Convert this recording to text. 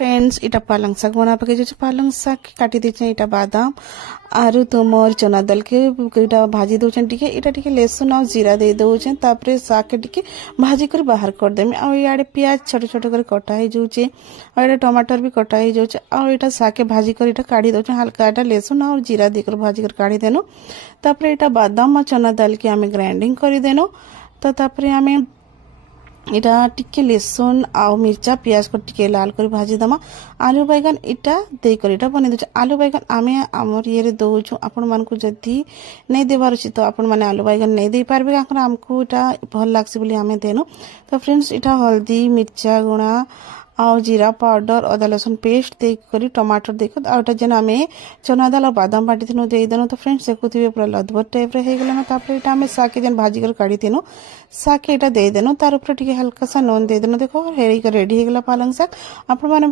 friends इटा पालंग शाक बना पके जो पालंग शाक के काटी देछे इटा बादाम आरु तुमर चना दाल के इटा भाजी दउछन टिके इटा टिके लहसुन और जीरा दे दउछन तापरे शाक के टिके भाजी कर बाहर कर देम आ याडे प्याज छोट छोट कर कटा हे जोचे और इटा टमाटर भी कटा हे जोचे और इटा शाक के भाजी कर इटा काढ़ी दउछन हल्का इटा लहसुन और जीरा देकर भाजी कर काढ़ी देनो तापरे इटा बादाम और चना दाल के आमे ग्राइंडिंग करी देनो तो तापरे आमे इटा टिके लहसुन आउ मिर्चा प्याज को टिके लाल कर भाजी दमा आलू बैगन इटा दे कर इटा बने दउछ आलू बैगन आमे हमर ये रे दउछु आपण मान को जदी नहीं देबार अछि तो आपण माने आलू बैगन नहीं दे पारबे काकन हमको इटा भल लागसी बोली हमें देनो तो फ्रेंड्स इटा हल्दी मिर्चा गुणा और जीरा पाउडर अदा लहसुन पेस्ट दे करी टमाटर देकर और इटा जेना हमें चना दाल और बादाम बाटी थिनो दे देनो तो फ्रेंड्स देखुथिबे पूरा लदबद टाइप रे हे गेलो तापर इटा हमें साके जेन भाजी कर काढ़ी थिनो साके इटा दे देनो तार ऊपर टिके हल्का सा नून दे देनो देखो हेरी कर रेडी हे गेला पालंग शाक आपण माने